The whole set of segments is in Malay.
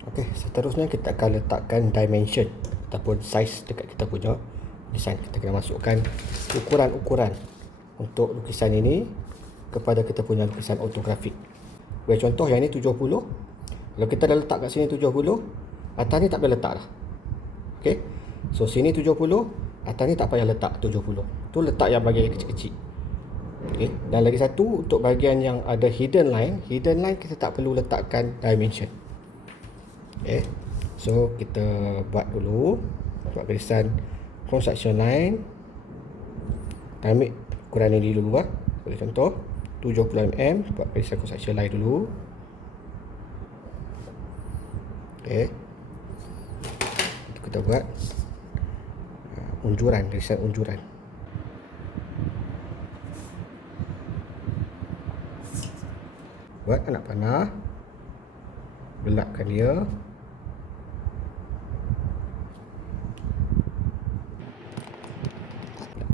Okey, seterusnya kita akan letakkan dimension ataupun size dekat kita punya lukisan. Kita kena masukkan ukuran-ukuran untuk lukisan ini kepada kita punya lukisan ortografik. Bagi contoh yang ni 70. Kalau kita dah letak kat sini 70, atas ni tak payah letak dah. Okey. So sini 70, atas ni tak payah letak 70. Tu letak yang bahagian yang kecil-kecil. Okey. Dan lagi satu untuk bahagian yang ada hidden line kita tak perlu letakkan dimension. Okay. So kita buat dulu, buat garisan construction line. Kita ambil ukuran ini dulu lah. Sebagai contoh 70 mm, buat garisan construction line dulu. Okay. Kita buat unjuran, garisan unjuran. Buat anak panah, gelapkan dia.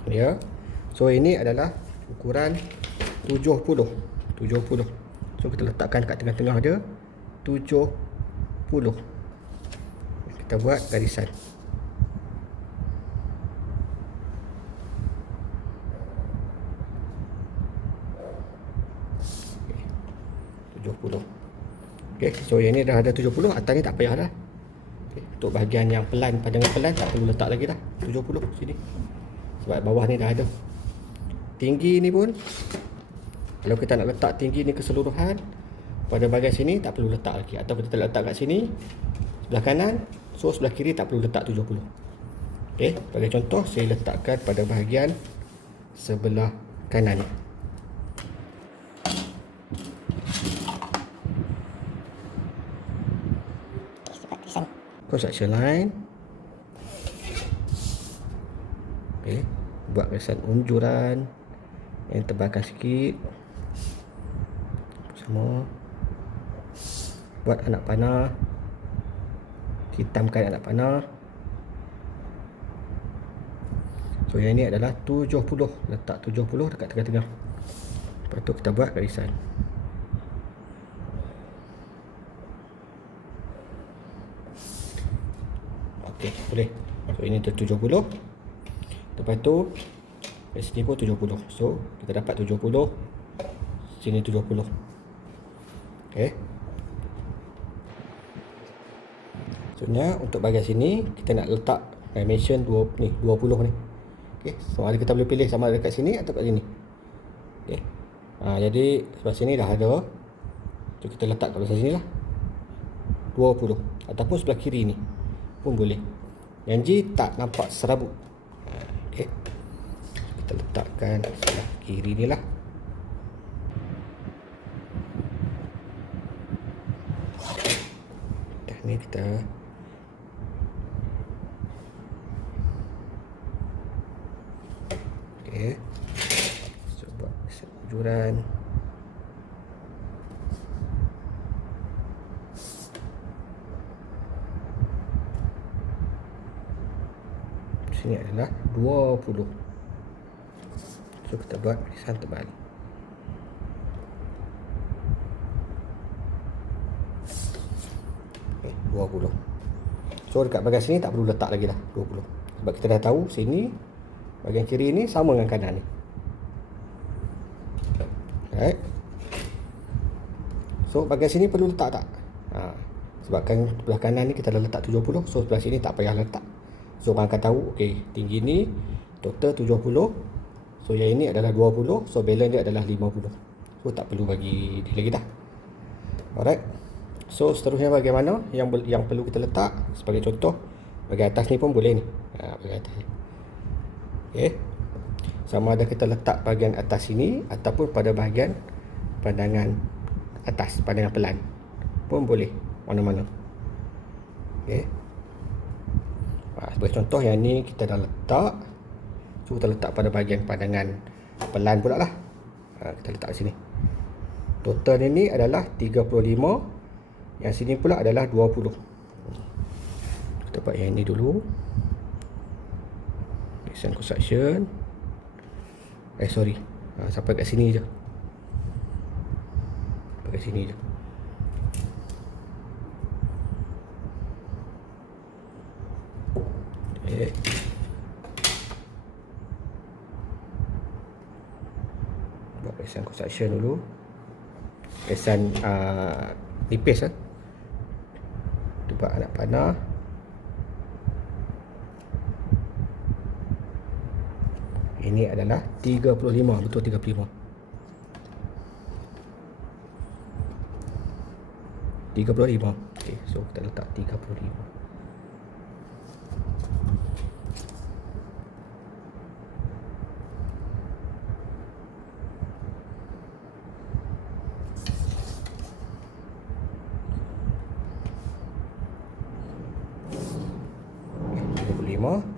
Ya. So ini adalah ukuran 70. So kita letakkan kat tengah-tengah dia 70. Kita buat garisan. Okey, so yang ni dah ada 70, atas ni tak payah dah. Okay. Untuk bahagian yang pelan, padangan pelan tak perlu letak lagi dah. 70 sini. Sebab bawah ni dah ada. Tinggi ni pun, kalau kita nak letak tinggi ni keseluruhan, pada bahagian sini tak perlu letak lagi. Atau kita letak kat sini, sebelah kanan, so sebelah kiri tak perlu letak 70. Okey, sebagai contoh saya letakkan pada bahagian sebelah kanan. Construction line. Okey, buat garisan unjuran yang tebalkan sikit. Semua. Buat anak panah. Hitamkan anak panah. So yang ni adalah 70. Letak 70 dekat tengah-tengah. Lepas tu kita buat garisan. Okey, boleh. So ini 70. Lepas tu dari sini pun 70. So kita dapat 70, sini 70. Okey. Sebenarnya untuk bahagian sini kita nak letak dimension 20 ni. Okey, so ada kita boleh pilih sama ada dekat sini atau kat sini. Okey. Jadi sebelah sini dah ada. So kita letak kat sini lah. 20 ataupun sebelah kiri ni pun boleh. Yang G tak nampak serabut. Okey. Kita letakkan sebelah kiri ni lah. Dah ni kita okey. Cuba unjuran. Sini adalah 20. So kita buat garisan tebal. Okay, 20. So dekat bahagian sini tak perlu letak lagi dah 20. Sebab kita dah tahu sini bahagian kiri ni sama dengan kanan ni. Alright. So bahagian sini perlu letak tak? Sebabkan sebelah kanan ni kita dah letak 70. So sebelah sini tak payah letak. So orang akan tahu, okey, tinggi ni total 70. So yang ini adalah 20. So balance dia adalah 50. So tak perlu bagi dia lagi dah. Alright. So seterusnya bagaimana yang perlu kita letak? Sebagai contoh, bahagian atas ni pun boleh ni. Bahagian atas ni. Okey. Sama ada kita letak bahagian atas sini ataupun pada bahagian pandangan atas, pandangan pelan pun boleh, mana-mana. Okey. Sebagai contoh yang ni kita dah letak. So kita letak pada bahagian pandangan pelan pula lah. Kita letak sini. Total ini adalah 35. Yang sini pula adalah 20. Kita buat yang ini dulu. Design construction. Sorry. Sampai kat sini je. Sampai kat sini je. Okay. Buat pesan construction dulu. Pesan nipis lah. Buat anak panah. Ini adalah 35, betul 35. 35. Okey, so kita letak 35.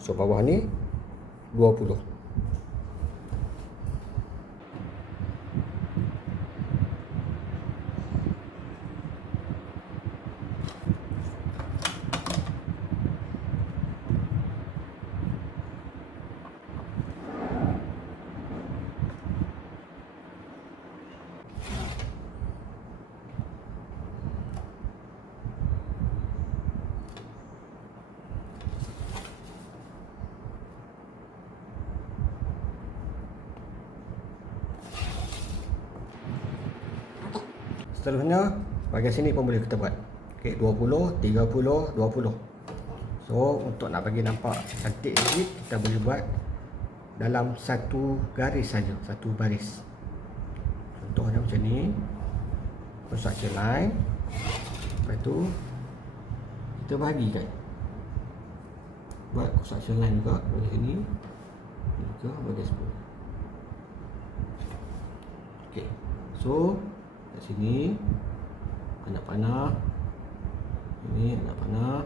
So bawah ni 20. Seterusnya bahagian sini pun boleh kita buat. Okey, 20, 30, 20. So untuk nak bagi nampak cantik sikit, kita boleh buat dalam satu garis saja, satu baris. Contohnya macam ni. Construction line. Lepas tu kita bahagikan. Buat construction line juga bagi sini. Juga bagi sebelah. Okey. So kat sini anak panah, ini anak panah,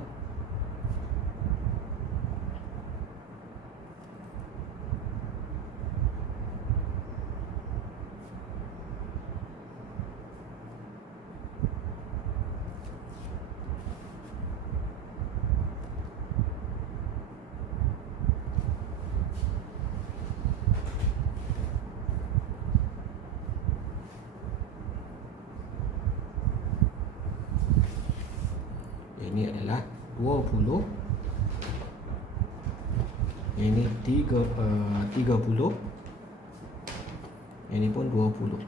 ini adalah 20, ini 30, ini pun 20.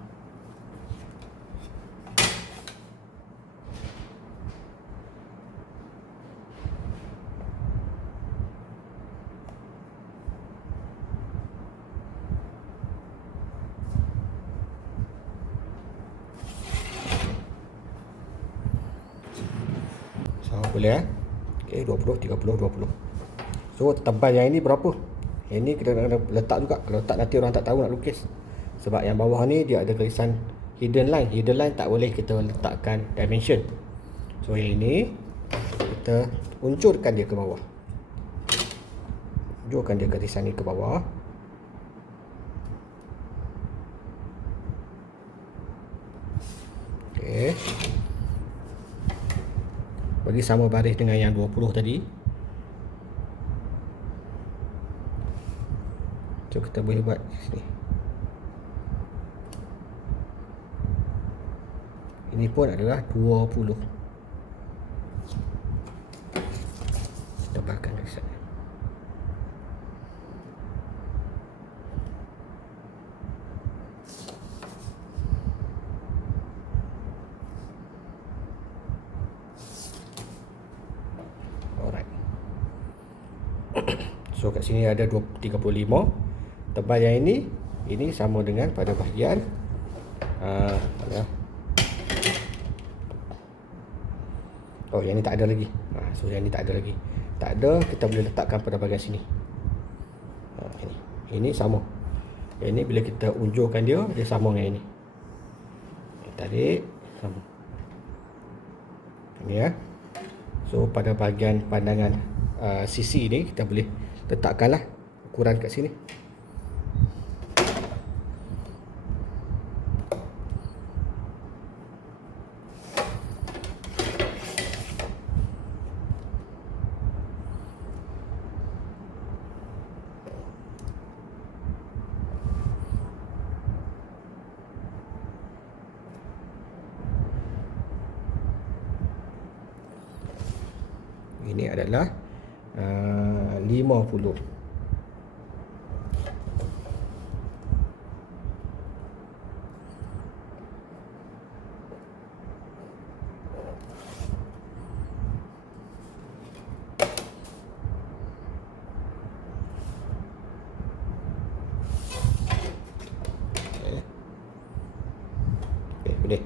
Boleh Okey, 20, 30, 20. So tebal yang ini berapa? Yang ini kita kena letak juga. Kalau tak nanti orang tak tahu nak lukis. Sebab yang bawah ni dia ada tulisan hidden line. Hidden line tak boleh kita letakkan dimension. So yang ini kita uncurkan dia ke bawah. Uncurkan dia ke sana ke bawah. Okey. Bagi sama baris dengan yang 20 tadi. So kita boleh buat sini. Ini pun adalah 20. Tebalkan dari sana. So kat sini ada 35. Tebal yang ini sama dengan pada bahagian oh yang ni tak ada lagi. So yang ni tak ada lagi. Tak ada, kita boleh letakkan pada bahagian sini. Ini sama. Yang ini bila kita unjurkan dia sama dengan ini. Tarik sama. Ini ya. So pada bahagian pandangan sisi ini kita boleh letakkanlah ukuran kat sini. Ini adalah 50. Okey, boleh.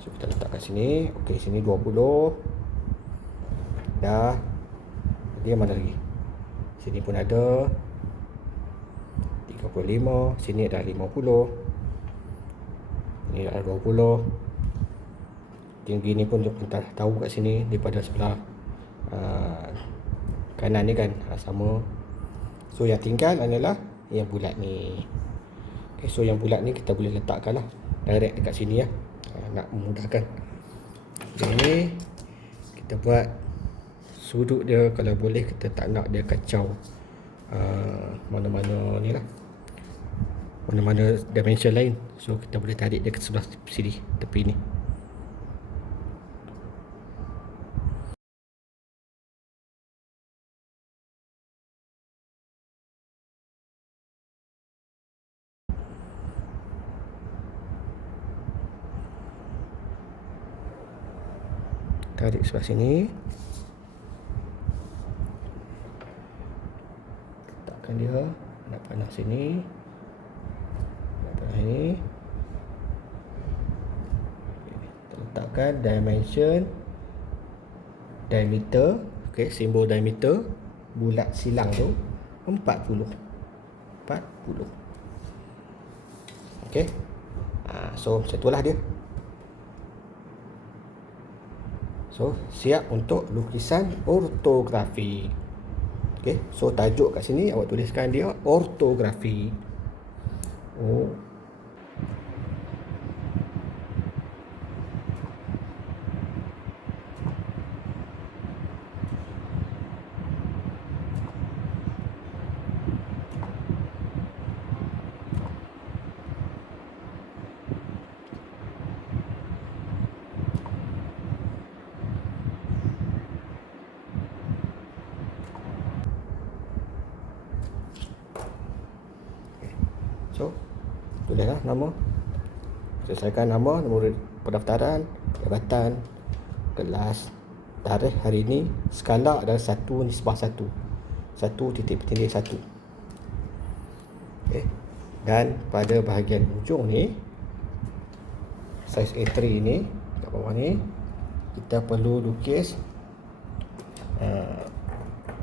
So kita letak kat sini. Okey, sini 20. Dah. Dia mana lagi? Sini pun ada 35. Sini ada 50. Ini ada 20. Tinggi ni pun kita tahu kat sini daripada sebelah kanan ni kan, sama. So yang tinggal adalah yang bulat ni. Okay, so yang bulat ni kita boleh letakkan lah direct dekat sini ya, nak memudahkan. Jadi kita buat sudut dia, kalau boleh kita tak nak dia kacau mana-mana ni lah, mana-mana dimension lain. So kita boleh tarik dia ke sebelah sini, tepi ni. Tarik sebelah sini. Letakkan dia, nak panas sini, nak panas sini. Kita letakkan dimension, diameter. Okay, simbol diameter bulat silang tu 40. Okay, so macam itulah dia. So siap untuk lukisan ortografi. Okay, so tajuk kat sini awak tuliskan dia ortografi. Oh. So, tulislah nama. Selesaikan nama, nombor pendaftaran, jabatan, kelas, tarikh hari ini, skala adalah 1:1. 1.1. Okay. Dan pada bahagian ujung ni, saiz A3 ni, kat bawah ni, kita perlu lukis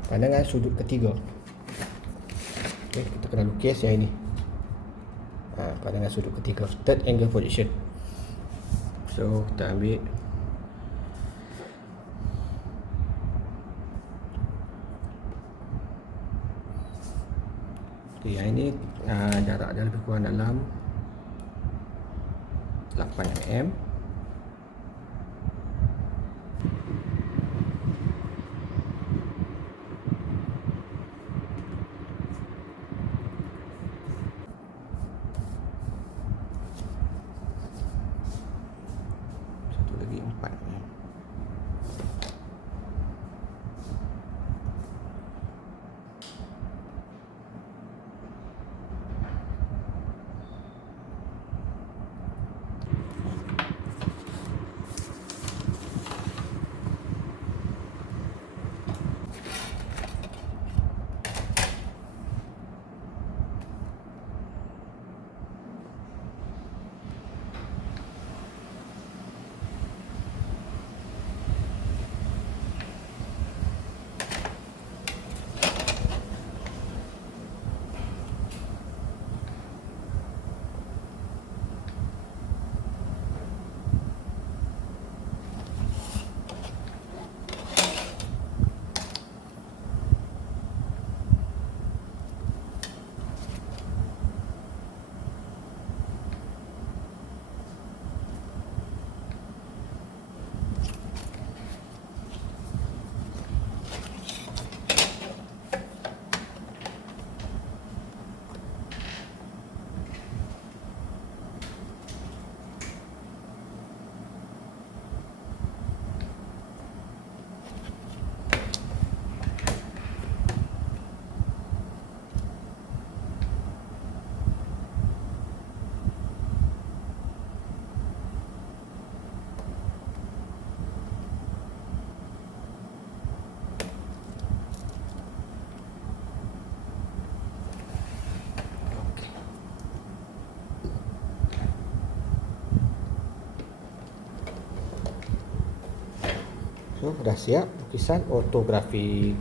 pandangan sudut ketiga. Okay, kita kena lukis yang ini. Pandangan sudut ketiga, third angle projection. So kita ambil yang ini, jarak dia lebih kurang dalam 8 mm. Satu lagi 4 mm. So dah siap lukisan ortografi.